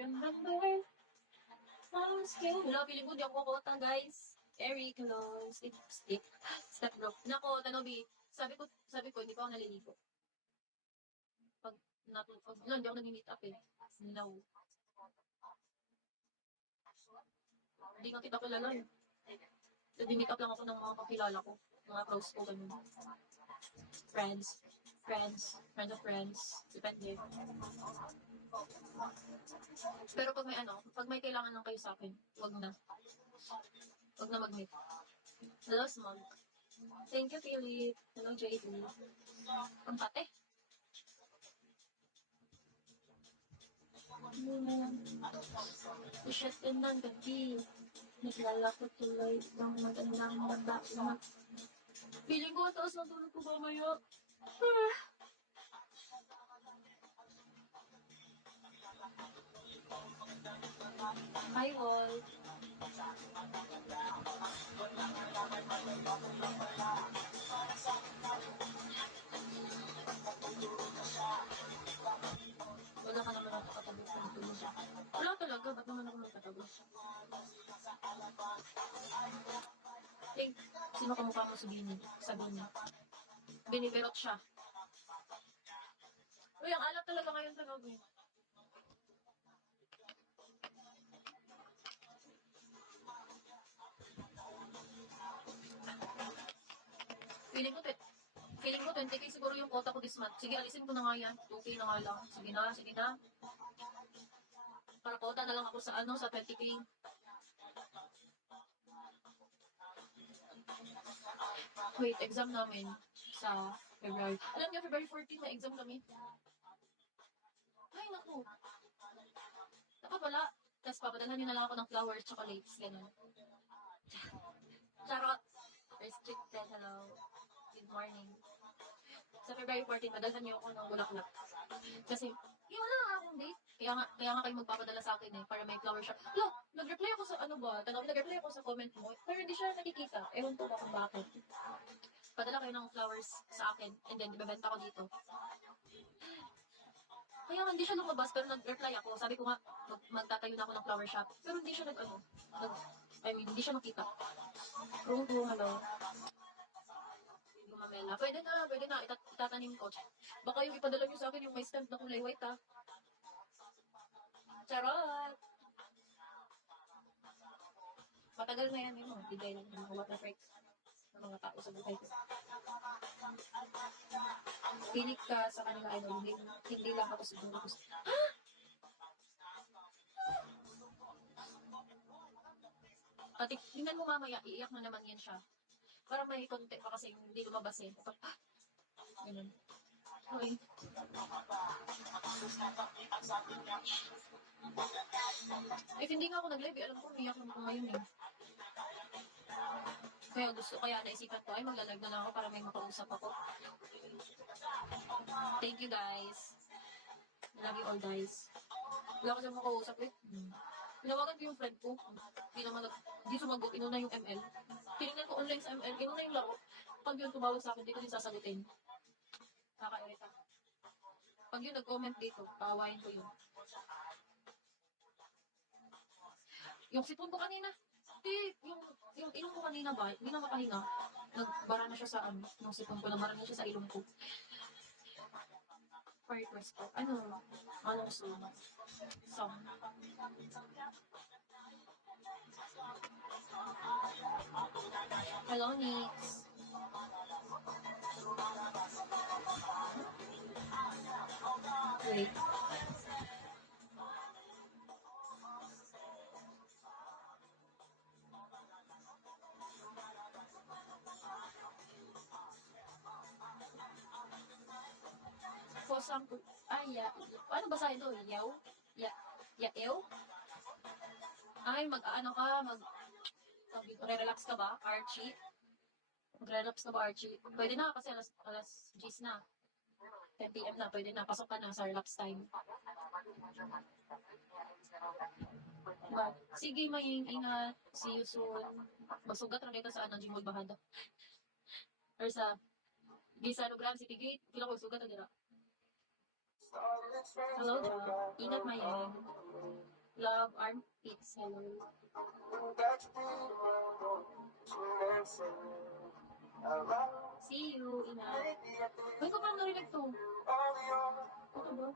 remember. I'm still. Wala, feeling ko di ako kakota, guys. Eric, hello. Stick. Step bro. Nako, Tanobi. Sabi ko, hindi pa ako naliligo. Pag hindi ako nag-meet up eh. No. Hindi nga kita kilala eh. Nag-meet up lang ako ng mga kakilala ko. Mga close ko, ganun. Friends of friends. Depende. Pero pag may kailangan lang kayo sa akin, wag na. Wag na mag-meet. Hello, Smog. Thank you, Philip. Hello, JD. Ang pate. Usyat din ng gabi. Naglalako tuloy ng magandang mata. Feeling ko, taas ng tulog ko mamaya. Hi, Wall. Wala ka naman nakakatabi sa tulog. Wala talaga, ba't naman ako nakakatabi? Think, sino kamukha mo sa Bini? Sa Bini. Biniberot siya. Uy, ang alat talaga ngayon sa lobby. Feeling ko 20k siguro yung quota ko this month. Sige, alisin ko na nga yan. 2k na nga lang. Sige na. Para quota na lang ako sa sa 20k. Wait, exam namin sa February. Alam niyo, February 14 na exam kami. Ay, naku. Nakabala. Tapos papadalhan niyo na lang ako ng flowers, chocolates, gano'n. Charot. Restricted, hello. Good morning. Sa February 14, padalhan niyo ako ng bulaklak. Kasi, wala nga akong date. Kaya nga kayo magpapadala sa akin para may flower shop. Look, nag-reply ako sa nag-reply ako sa comment mo, pero hindi siya nakikita. Ewan ko ba kung bakit. Padala kayo ng flowers sa akin, and then ibebenta ko dito. Kaya hindi siya lumabas, pero nag-reply ako. Sabi ko nga, magtatayo na ako ng flower shop. Pero hindi siya hindi siya makita. Kung hello. Gumamela. Pwede na, itatanim ko. Baka yung ipadala nyo sa akin yung may stamp na kulay white, ha? Charot! Matagal na yan, yun, bigay lang ng water breaks ng mga tao sa buhay ko. Pinig ka sa kanila, hindi lang ako siguro. Ha? Pati, tingnan mo mamaya, iiyak na naman yan siya. Para may konti pa kasi hindi lumabas eh. Ganun. Okay. If hindi nga ako nag-live, alam ko, umiyak naman ko ngayon eh. Kaya naisipan ko, magla-live na lang ako para may makausap ako. Thank you guys. I love you all guys. Wala ko siyang makausap eh. Pinawagan ko yung friend ko. Hindi sumagot, inuna yung ML. Tinignan ko online sa ML, inuna yung laro. Pag yun tumawag sa akin, di ko din sasagutin. Kaka-irita. Pag yun nag-comment dito, paawain ko yun. Yung sipon ko kanina, yung ilong ko kanina ba, hindi na makahinga. Nagbara na siya sa yung sipon ko, namara na siya sa ilong ko. For request ko. Anong song? Hello, Nix. Wait. Fosang, ano basahin to? Yaew? Ay, relax ka ba, Archie? Mag-relax ka ba, Archie? Pwede na, kasi alas 10 na. 10 p.m. na, pwede na. Pasok ka na sa relax time. Sige, ingat. See you soon. Magsugat rin ka sa Jimol Bahada. Or sa Gisano Grand City Gate. Kila ko sugat na dira. Hello, Job. Ingat Mayeng. Love armpits. Hello. See you, Ina. Uy, ko parang narinig to. Ano ba?